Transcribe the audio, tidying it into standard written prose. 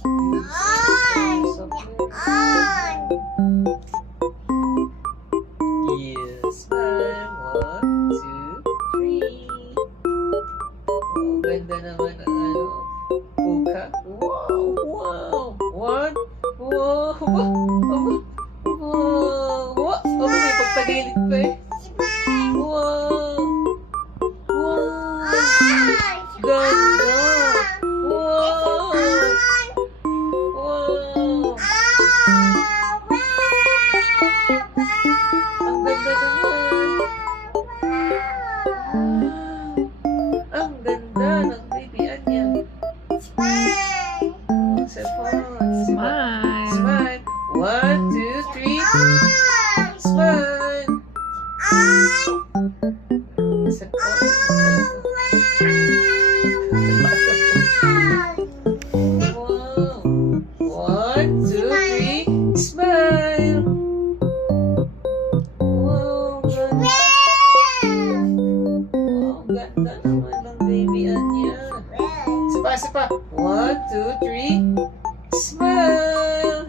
Yes, smile. 1, 2, 3. Oh, ganda naman ang ano. Puka. Wow, wow. 1. Wow, wow, wow, wow, wow. Oh, may pagpagilid pa eh. Wow. Wow. Ganda. Wow. Wow. Ang ganda naman. Ang ganda ng baby Anya. Sa phone. Smile. Smile. 1, 2, 3. Smile. Sa phone. Wow. 1, 2, 3. Smile. Wow, ganda. Wow, ganda naman ng baby Anya. Isa pa. 1, 2, 3. Smile.